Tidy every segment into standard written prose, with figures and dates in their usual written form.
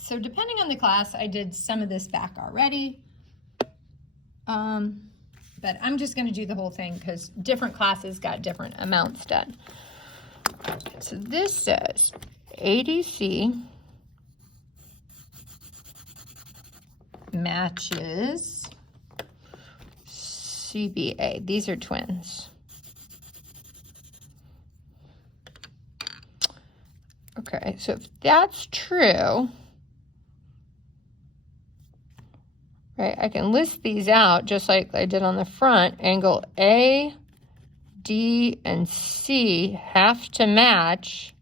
so depending on the class, I did some of this back already. But I'm just going to do the whole thing because different classes got different amounts done. So this says ADC matches CBA. These are twins. Okay, so if that's true, right, I can list these out just like I did on the front. Angle A, D, and C have to match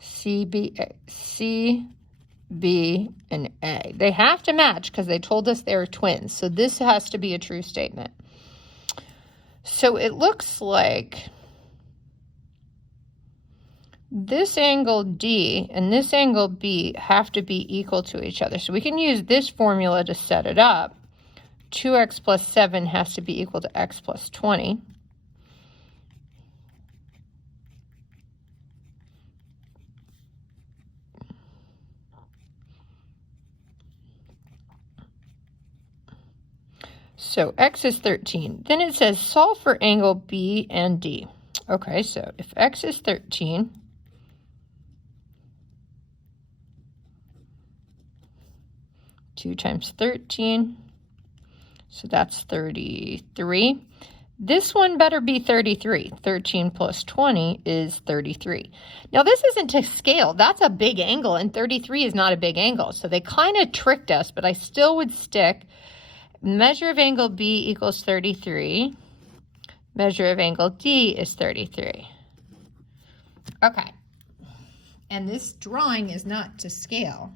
CB, C, B, and A. They have to match because they told us they were twins. So this has to be a true statement. So it looks like this angle D and this angle B have to be equal to each other. So we can use this formula to set it up. 2x plus 7 has to be equal to x plus 20. So x is 13. Then it says solve for angle B and D. Okay, so if x is 13, two times 13, so that's 33. This one better be 33. 13 plus 20 is 33. Now this isn't to scale. That's a big angle, and 33 is not a big angle. So they kind of tricked us, but I still would stick. Measure of angle B equals 33. Measure of angle D is 33. Okay. And this drawing is not to scale.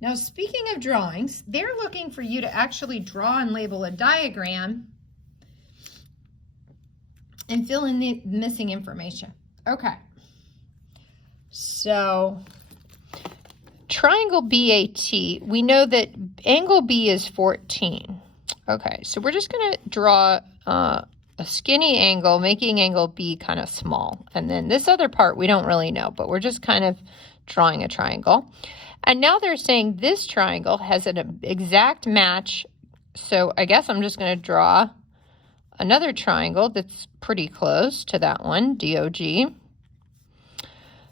Now, speaking of drawings, they're looking for you to actually draw and label a diagram and fill in the missing information. Okay. So triangle BAT, we know that angle B is 14. Okay, so we're just going to draw a skinny angle, making angle B kind of small. And then this other part we don't really know, but we're just kind of drawing a triangle. And now they're saying this triangle has an exact match. So I guess I'm just going to draw another triangle that's pretty close to that one, DOG.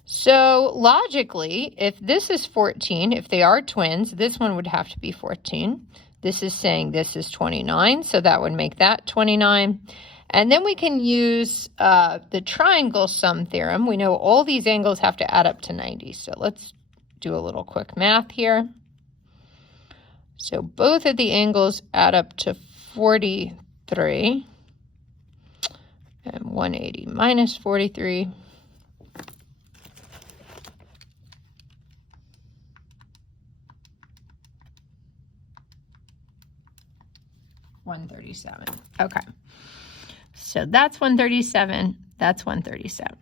So logically, if this is 14, if they are twins, this one would have to be 14. This is saying this is 29, so that would make that 29. And then we can use the triangle sum theorem. We know all these angles have to add up to 90. So let's do a little quick math here. So both of the angles add up to 43. And 180 minus 43. $137. Okay. So that's 137. That's 137.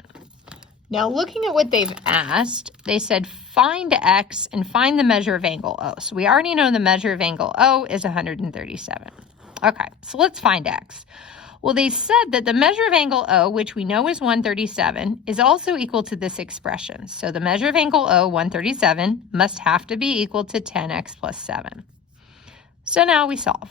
Now looking at what they've asked, they said find x and find the measure of angle O. So we already know the measure of angle O is 137. Okay, so let's find x. Well, they said that the measure of angle O, which we know is 137, is also equal to this expression. So the measure of angle O, 137, must have to be equal to 10x plus 7. So now we solve.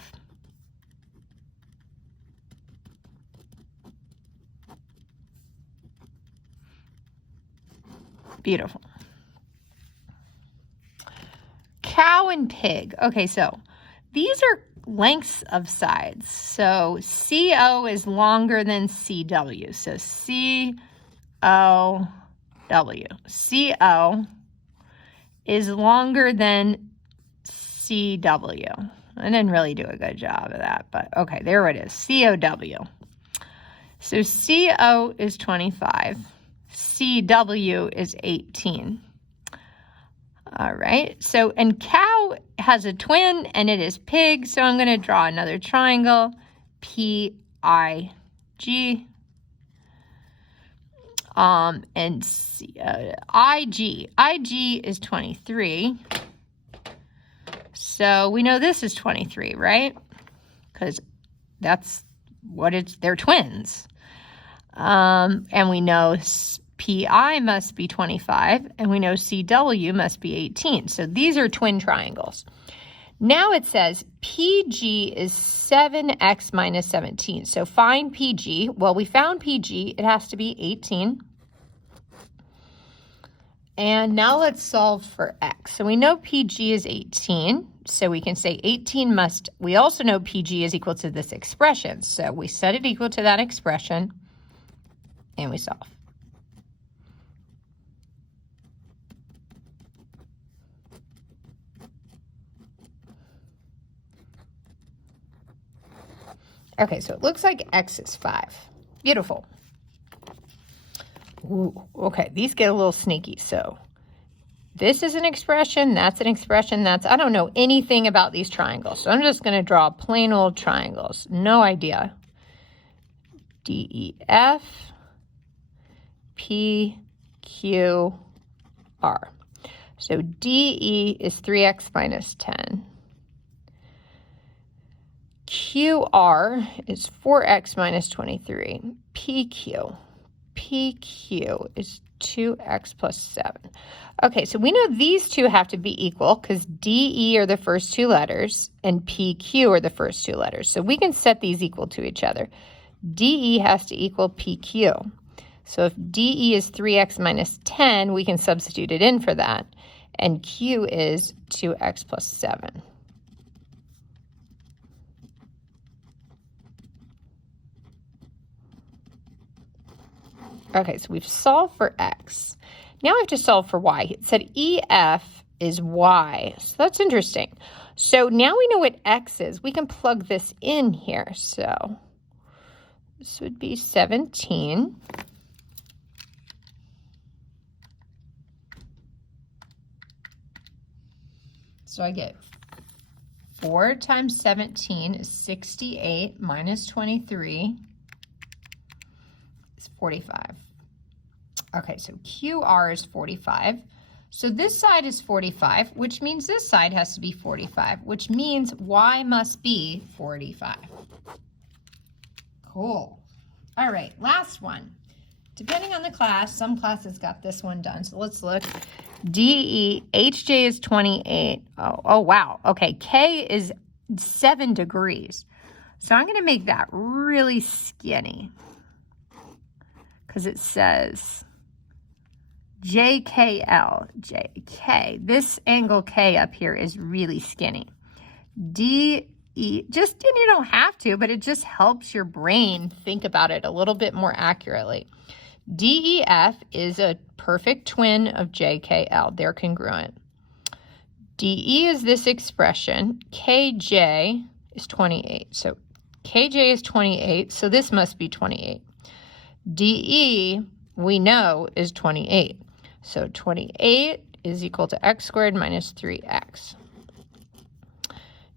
Beautiful. Cow and pig. Okay, so these are lengths of sides. So CO is longer than CW. So COW. CO is longer than CW. I didn't really do a good job of that, but okay, there it is. COW. So CO is 25. CW is 18. All right, so, and cow has a twin and it is pig, so I'm going to draw another triangle, PIG. And IG. IG is 23. So we know this is 23, right? Because that's what they're twins. And we know PI must be 25, and we know CW must be 18. So these are twin triangles. Now it says PG is 7x minus 17. So find PG. Well, we found PG. It has to be 18. And now let's solve for x. So we know PG is 18. So we can say 18 must, we also know PG is equal to this expression. So we set it equal to that expression, and we solve. Okay, so it looks like x is 5. Beautiful. Ooh, okay, these get a little sneaky. So this is an expression, that's an expression, I don't know anything about these triangles. So I'm just going to draw plain old triangles. No idea. DEF, PQR. So DE is 3x minus 10. QR is 4x minus 23. PQ is 2x plus 7. Okay, so we know these two have to be equal because DE are the first two letters and PQ are the first two letters. So we can set these equal to each other. DE has to equal PQ. So if DE is 3x minus 10, we can substitute it in for that. And Q is 2x plus 7. Okay, so we've solved for x. Now we have to solve for y. It said EF is y, so that's interesting. So now we know what x is. We can plug this in here. So this would be 17. So I get 4 times 17 is 68 minus 23 is 45. Okay, so QR is 45. So this side is 45, which means this side has to be 45, which means Y must be 45. Cool. All right, last one. Depending on the class, some classes got this one done. So let's look. DE, HJ is 28. Oh, wow. Okay, K is 7 degrees. So I'm going to make that really skinny because it says JKL, JK. This angle K up here is really skinny. DE, just, and you don't have to, but it just helps your brain think about it a little bit more accurately. DEF is a perfect twin of JKL. They're congruent. DE is this expression. KJ is 28. So KJ is 28, so this must be 28. DE, we know, is 28. So 28 is equal to x squared minus 3x.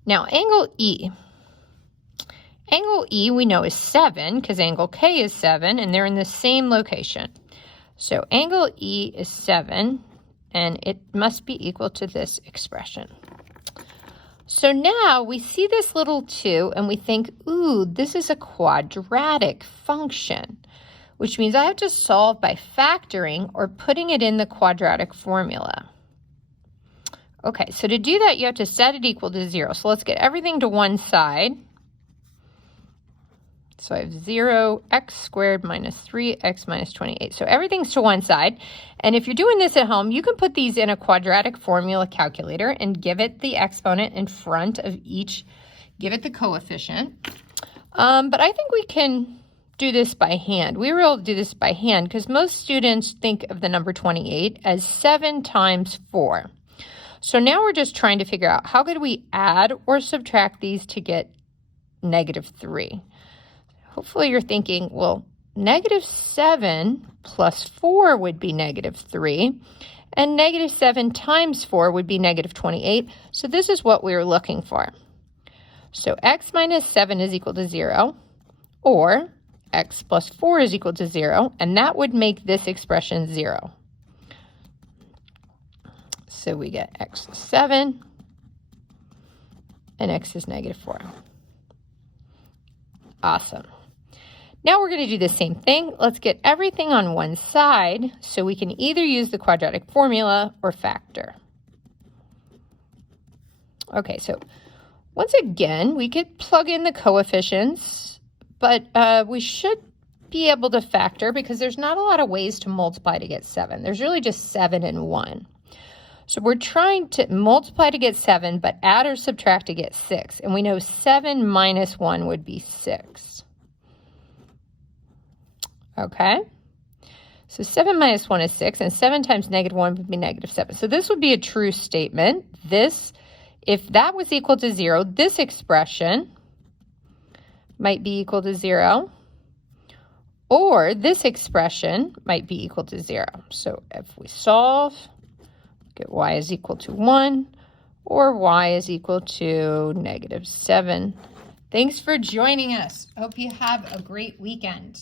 Now, angle E. Angle E we know is 7 because angle K is 7 and they're in the same location. So angle E is 7 and it must be equal to this expression. So now we see this little 2 and we think, ooh, this is a quadratic function, which means I have to solve by factoring or putting it in the quadratic formula. Okay, so to do that, you have to set it equal to 0. So let's get everything to one side. So I have 0, x squared minus 3x minus 28. So everything's to one side. And if you're doing this at home, you can put these in a quadratic formula calculator and give it the exponent in front of each, give it the coefficient. But I think we can do this by hand. We were able to do this by hand because most students think of the number 28 as 7 times 4. So now we're just trying to figure out how could we add or subtract these to get -3. Hopefully you're thinking, well, -7 plus 4 would be -3, and -7 times 4 would be -28. So this is what we were looking for. So x minus 7 is equal to 0, or x plus 4 is equal to 0, and that would make this expression 0. So we get x is 7, and x is -4. Awesome. Now we're going to do the same thing. Let's get everything on one side so we can either use the quadratic formula or factor. Okay, so once again, we could plug in the coefficients, but we should be able to factor because there's not a lot of ways to multiply to get 7. There's really just 7 and 1. So we're trying to multiply to get 7, but add or subtract to get 6. And we know 7 minus 1 would be 6. Okay? So 7 minus 1 is 6, and 7 times negative 1 would be negative 7. So this would be a true statement. This, if that was equal to 0, this expression might be equal to 0. Or this expression might be equal to 0. So if we solve, get y is equal to 1, or y is equal to negative 7. Thanks for joining us. Hope you have a great weekend.